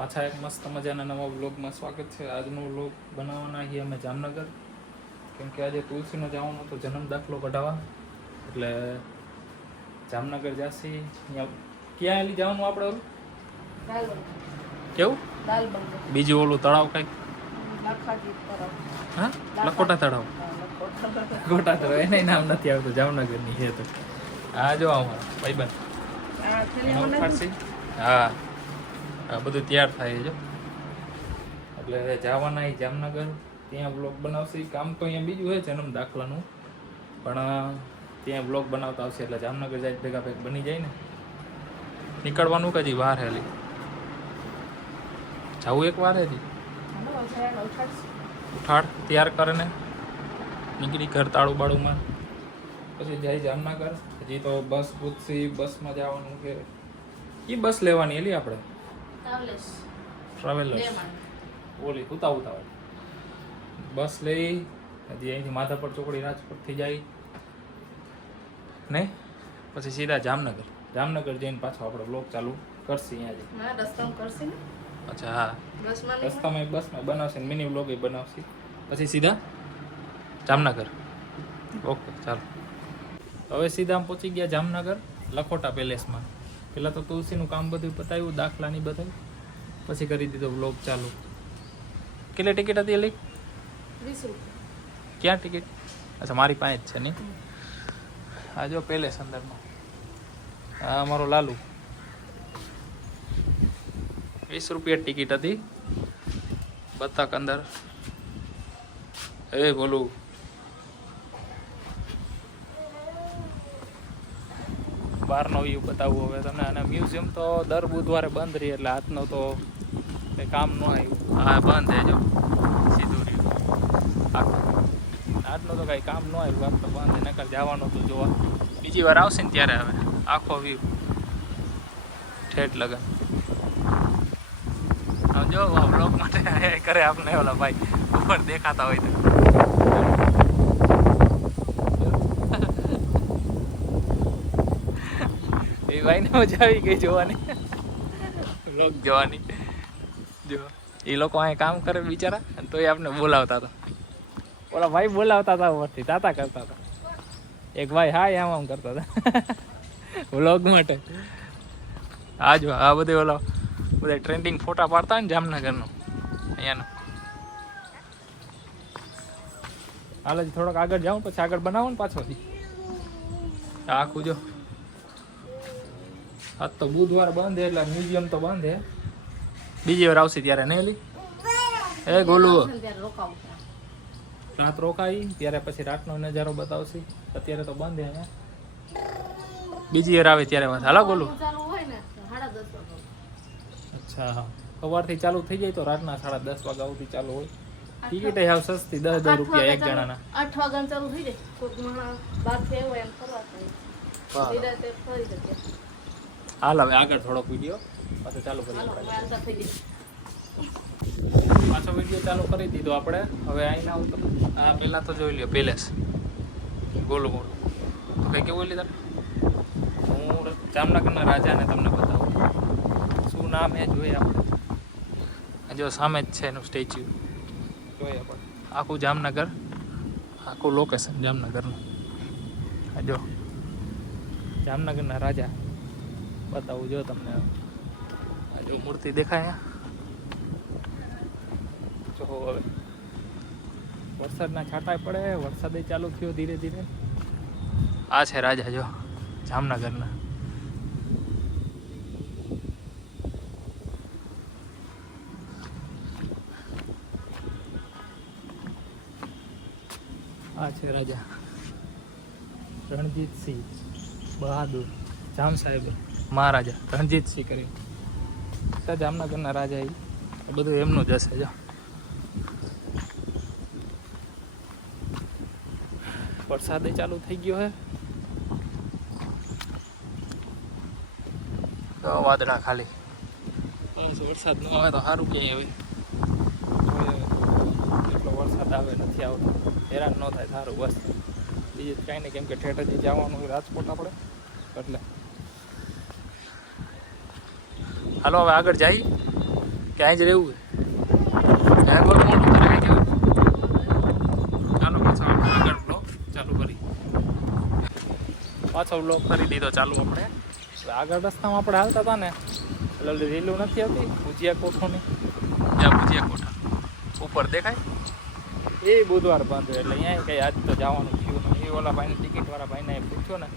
પાછા એક મસ્ત મજાના નવા વ્લોગમાં સ્વાગત છે. આજનો વ્લોગ બનાવવાના છીએ અમે જામનગર, કેમ કે આજે તુલસીનો જવાનો હતો જન્મ દાખલો કઢાવવા, એટલે જામનગર જાસી. અહીંયા ક્યાં એલી જવાનું આપણે? ઓલું કેવું બીજું ઓલું તળાવ કંઈક હા લખોટા તળાવ, લખોટા તળાવ એને નામ નથી આવતું, જામનગરની છે. તો હા જો આમાં ભાઈબંધ હા આ બધું તૈયાર થાય છે એટલે જવાના એ જામનગર. ત્યાં બ્લોગ બનાવશે. કામ તો અહીંયા બીજું હોય જન્મ દાખલાનું, પણ ત્યાં બ્લોગ બનાવતા આવશે એટલે જામનગર જાય ભેગા ભેગ બની જાય ને. નીકળવાનું કે હજી વાર હેલી જવું એક વાર હજી ઉઠાડ તૈયાર કરે ને નીકળી ઘર તાળું બાળુમાં પછી જાય જામનગર. હજી તો બસ પૂછશી, બસમાં જવાનું કે એ બસ લેવાની એલી આપણે ટ્રાવેલર્સ ઓલી ઉતાવળ બસ લઈ હજી અહીંથી માધાપર ચોકડી રાજકોટથી જાય ને પછી સીધા જામનગર. જામનગર જઈને પાછો આપણે બ્લોગ ચાલુ કરશે અહીંયાથી. અચ્છા હા રસ્તામાં બસમાં બનાવશે ને મિની બ્લોગ બનાવશે પછી સીધા જામનગર. ઓકે ચાલો હવે સીધા પહોંચી ગયા જામનગર લખોટા પેલેસમાં. પહેલાં તો તુલસીનું કામ બધું પતાવ્યું, દાખલાની બતાવ્યું, પછી કરી દીધો બ્લોગ ચાલુ. કેટલી ટિકિટ હતી એલી? 20 રૂપિયા. ક્યાં ટિકિટ? અચ્છા મારી પાસે જ છે નહીં. આ જો પેલેસ અંદરમાં. આ અમારો લાલુ. 20 રૂપિયા ટિકિટ હતી. બતક અંદર એ બોલું બહારનો વ્યૂ બતાવવું હવે તમને. અને મ્યુઝિયમ તો દર બુધવારે બંધ રહી એટલે આજનો તો કંઈ કામ ન આવ્યું. હા બંધ છે જો સીધું રહ્યું આજનો તો કંઈ કામ ન આવ્યું. આજ તો બંધ નકર જવાનું હતું જોવા. બીજી વાર આવશે ને ત્યારે હવે આખો વ્યૂ ઠેઠ લગન જો બ્લોગ માટે કરે આપણે ઓલા ભાઈ ઉપર દેખાતા હોય તો. એ ભાઈને મજા આવી ગઈ જોવાની, બ્લોગ જોવાની. જો એ લોકો અહીં કામ કરે બિચારા, તો એ આપણે બોલાવતા હતા. ઓલા ભાઈ બોલાવતા હતા ઉપરથી તાતા કરતા હતા. એક ભાઈ હા આમ કરતા હતા વ્લોગ માટે. આ જો આ બધે ઓલા બધા ટ્રેન્ડિંગ ફોટા પાડતા હોય ને જામનગરનો અહીંયાનો. હાલ જ થોડોક આગળ જાઉં પછી આગળ બનાવો ને પાછોથી. આખું જો આજ તો બુધવાર બંધ એટલે મ્યુઝિયમ તો બંધ હે. બીજી વાર આવશે ત્યારે નહીં લી એ ગોલું રાત રોકાઈ ત્યારે પછી રાતનો નજારો બતાવશે. અત્યારે તો બંધ હે. બીજી વાર આવે ત્યારે વાત હાલો ગોલું. અચ્છા હા સવારથી ચાલુ થઈ જાય તો રાતના 10:30 વાગ્યા સુધી ચાલુ હોય. ટિકિટ હાવ સસ્તી 10 રૂપિયા એક જણાના. 8 વાગ્યા ચાલુ થઈ જાય. કોઈક માણસ બહારથી આવ્યો એમ ફરવા થાય. હાલ હવે આગળ થોડોક વિડીયો પાછો ચાલુ કરીએ. પાછો વિડીયો ચાલુ કરી દીધો આપણે. હવે અહીંના આ પહેલાં તો જોઈ લ્યો પેલેસ ગોલું ગોલું તો કંઈ કેવું લીધા. હું જામનગરના રાજાને તમને બતાવું શું નામ એ જોઈએ આપણે. જો સામે જ છે એનું સ્ટેચ્યુ જોઈએ આપણે. આખું જામનગર, આખું લોકેશન જામનગરનું. જો જામનગરના રાજા બતાવું જો તમને. જો મૂર્તિ દેખાય જો. હવે વરસાદના છાંટા પડે, વરસાદ ચાલુ થયો ધીરે ધીરે. આ છે રાજા જો જામનગરના. આ છે રાજા રણજીતસિંહ બહાદુર જામ સાહેબ મહારાજા રણજીતસિંહ કરી જામનગરના રાજા. એ બધું એમનું જ હશે. જો વરસાદ ચાલુ થઈ ગયો હે. તો વાદળા ખાલી વરસાદ ન આવે તો સારું. ક્યાંય હવે એટલો વરસાદ આવે નથી આવતો, હેરાન ન થાય સારું. બસ બીજું કાંઈ નહીં, કેમ કે ઠેઠ હજી જવાનું રાજકોટ આપણે એટલે. હાલો હવે આગળ જઈ કે અહીં જ રહેવું છે બોલું મોટું તારે કઈ કહેવું ચાલો પાછો આપણે આગળ બ્લોગ ચાલુ કરી પાછો બ્લોગ કરી દીધો ચાલુ આપણે આગળ રસ્તામાં આપણે હાલતા હતા ને એટલે રેલું નથી આવતી ભુજિયા કોઠોની જ્યાં ભુજિયા કોઠા ઉપર દેખાય એ બુધવાર બંધ એટલે અહીંયા કંઈ આજ તો જવાનું થયું નહીં એ ઓલા ભાઈને ટિકિટવાળા ભાઈને પૂછ્યો ને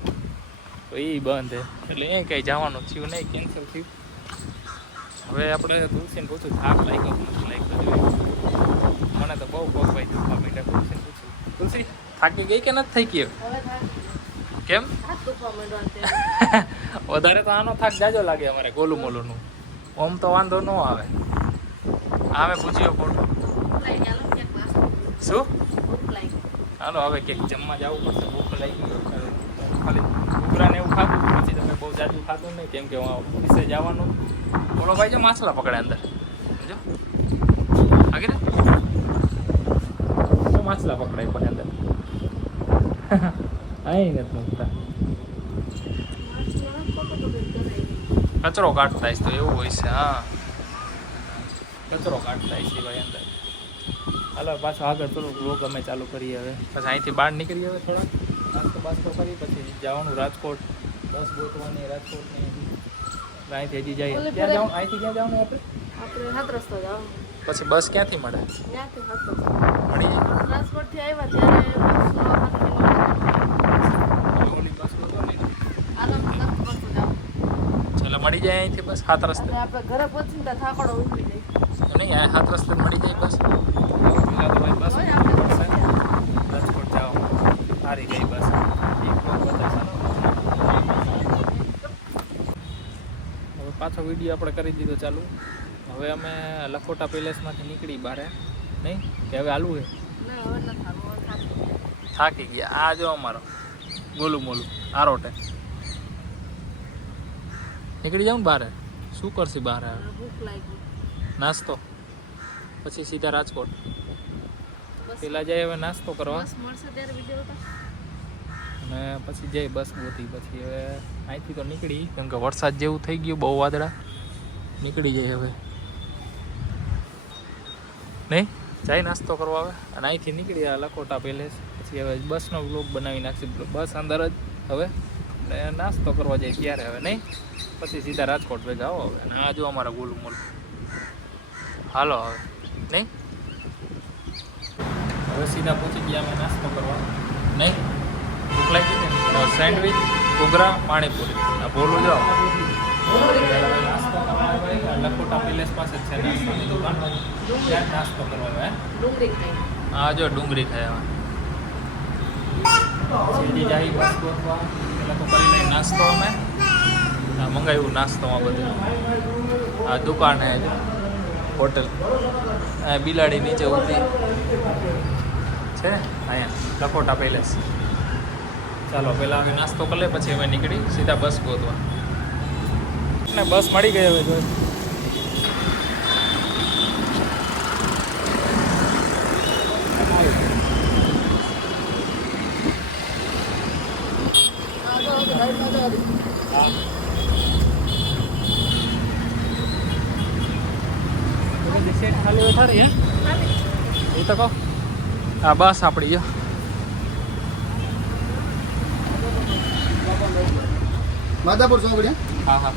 તો એ બંધ એટલે અહીંયા કંઈ જવાનું થયું નહીં કેન્સલ થયું હવે આપણે તુલસીને પૂછ્યું થાક લાગ્યો નથી લાગ્યો મને તો બહુ પગ ભાઈ દુખવા માંડ્યા તુલસીને પૂછ્યું તુલસી થાકી ગઈ કે નથી થઈ ગઈ કેમ વધારે તો આનો થાક જાજો લાગે અમારે ગોલું મોલુંનું ઓમ તો વાંધો ન આવે આવે પૂછ્યો ફોટો શું હાલો હવે ક્યાંક જમવા જવું પડશે ભૂખ લાગી ગઈ ખાલી છોકરાને એવું ખાધું પછી તમે બહુ જાજુ ખાધું નહીં કેમ કે ઓફિસે જવાનું બોલો ભાઈ જો માછલા પકડે અંદર જો આગળ માછલા પકડાય પણ અંદર અહીં નથી મૂકતા કચરો કાઢતા તો એવું હોય છે હા કચરો કાઢતા છે ભાઈ અંદર હાલો પાછો આગળ થોડુંક લોક અમે ચાલુ કરીએ હવે પછી અહીંથી બહાર નીકળીએ હવે થોડા નાસ્તો બાસ્તો કરી પછી જવાનું રાજકોટ બસ ગોતવાની રાજકોટની અહીંથી હજી જઈએ ક્યાં જવાનું અહીંથી ક્યાં જવાનું આપણે હાથ રસ્તો જવાનું પછી બસ ક્યાંથી મળે ત્યાંથી હાથ રસ્તો મળી જાય ટ્રાન્સપોર્ટથી આવ્યા ત્યારે ઓલી બસ ગોતવાની ચાલો મળી જાય અહીંથી બસ હાથ રસ્તે આપણે ઘરે પહોંચીને ત્યાં થાકડો ઉતરી જાય નહીં આ હાથ રસ્તે મળી જાય બસ પેલા તો ભાઈ બસ પડશે રાજકોટ જાઓ સારી ગઈ બસ હવે પાછો વિડીયો આપણે કરી દીધો ચાલુ હવે અમે લખોટા પેલેસમાંથી નીકળી બારે નહીં કે હવે હાલવું છે થાકી ગયા આ જો અમારો ગોલું મોલું આરોટે નીકળી જાઉં ને બહાર શું કરશે બહાર ભૂખ લાગી નાસ્તો પછી સીધા રાજકોટ પેલા જાય હવે નાસ્તો કરવા મળશે ત્યારે વિડીયો અને પછી જઈ બસ ગોતી પછી હવે અહીંથી તો નીકળી કેમ કે વરસાદ જેવું થઈ ગયું બહુ વાદળા નીકળી જાય હવે નહીં જાય નાસ્તો કરવા આવે અને અહીંથી નીકળી આ લખોટા પેલેસ પછી હવે બસનો વ્લોગ બનાવી નાખશે બસ અંદર જ હવે નાસ્તો કરવા જાય ત્યારે હવે નહીં પછી સીધા રાજકોટ ભેગા આવો હવે અને આ જો અમારા ગોલું મોલું હાલો હવે નહીં હવે સીધા પહોંચી ગયા અમે નાસ્તો કરવા નહીં ભૂખ લાગી ને સેન્ડવિચ ઘૂઘરા પાણીપુરી આ બોલું જાઓ નાસ્તો કરવા લખોટા પેલેસ પાસે છે નાસ્તાની દુકાન ત્યાં નાસ્તો કરવા હે ડુંગળી ખાઈ હા જો ડુંગળી ખાયા પછી જાય બસ ગોતવા પેલા તો કરી લઈ નાસ્તો અમે મંગાવ્યું નાસ્તોમાં બધું આ દુકાન હે હોટલ બિલાડી નીચે ઉતરી છે અહીંયા લખોટા પેલેસ ચાલો પહેલાં હવે નાસ્તો કરી લે પછી અમે નીકળી સીધા બસ ગોતવા ને બસ મળી ગઈ હવે જો ખાલી થારી હે એ તો કહો હા બસ આપણી જો માધાપુર ચોકડી હા હા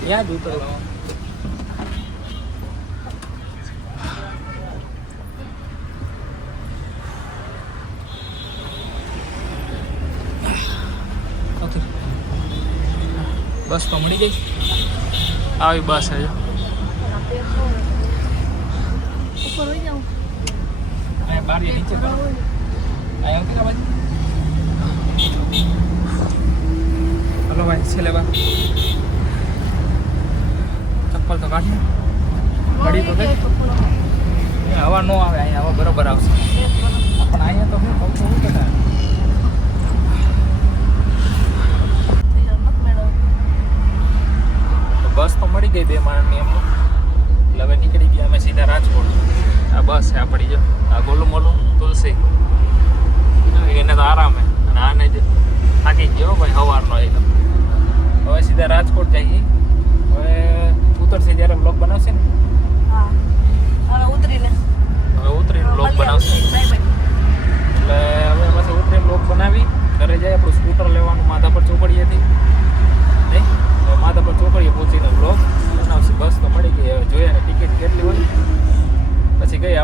ત્યાં જ ઉતરો બસ તો મળી ગઈ આવી બસ હે ઉપર હોઈ જાઉં અહીંયા બારી નીચે કરો અહીંયા આવતી ના બાજુ હલો ભાઈ છેલ્લે બા ચપ્પલ તો કાઢી ઘડી તો દે હવા ન આવે અહીંયા હવા બરોબર આવશે પણ અહીંયા તો હું કહું છું બધા બસ તો મળી ગઈ 2 માણસની એમ એટલે હવે નીકળી ગયા અમે સીધા રાજકોટ આ બસ છે આપણી જો આ ગોલું મોલું તુલસી એને તો આરામ હે અને આને જ થાકી ગયો ભાઈ સવારનો એકદમ હવે સીધા રાજકોટ જઈએ હવે ઉતરશે જ્યારે બ્લોગ બનાવશે ને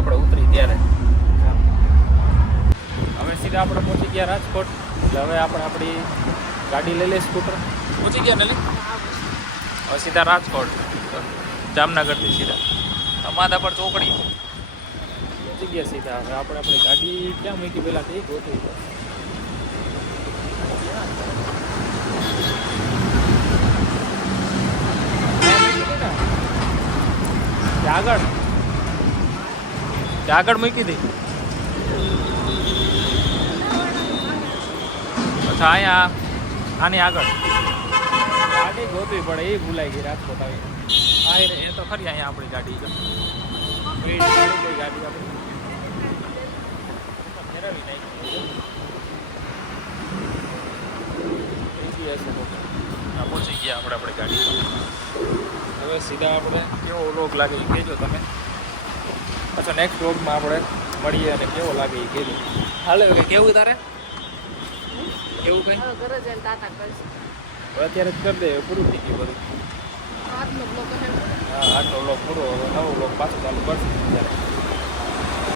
આપણે ઉતરી ત્યારે. હવે સીધા આપણે પહોંચી ગયા રાજકોટ. એટલે હવે આપણે આપણી ગાડી લઈ લઈએ, સ્કૂટર. પહોંચી ગયા ને લી? હવે સીધા રાજકોટ, જામનગરથી સીધા માધાપર ચોકડી પહોંચી ગયા સીધા. હવે આપણે આપણી ગાડી ક્યાં મૂકી પહેલાં તે ગોતવી પડે. આગળ આગળ મૂકી દઈ. અચ્છા, અહીંયા આની આગળ ગાડી ગોતવી પડે, એ ભૂલાઈ ગઈ રાજકોટ આવી. હા એ તો ખરી, અહીંયા આપણી ગાડી ગાડી આપણી ફેરવી નાખી. પહોંચી ગયા આપણે આપણી ગાડી. હવે સીધા આપણે કેવો વ્લોગ લાગે એ કહેજો તમે. પાછો નેક્સ્ટ વ્લોગમાં આપણે મળીએ અને કેવો લાગે એ કહેજો. હાલે કે કેવું તારે કેવું કંઈ? હવે ઘરે જઈને ટાટા કરીશ. હવે અત્યારે જ કરી દે, પૂરું થઈ ગયું બધું. આજનો બ્લોગ હે. હા, આજનો વ્લોગ પૂરો. હવે નવો વ્લોગ પાછો ચાલુ કરશું ત્યારે.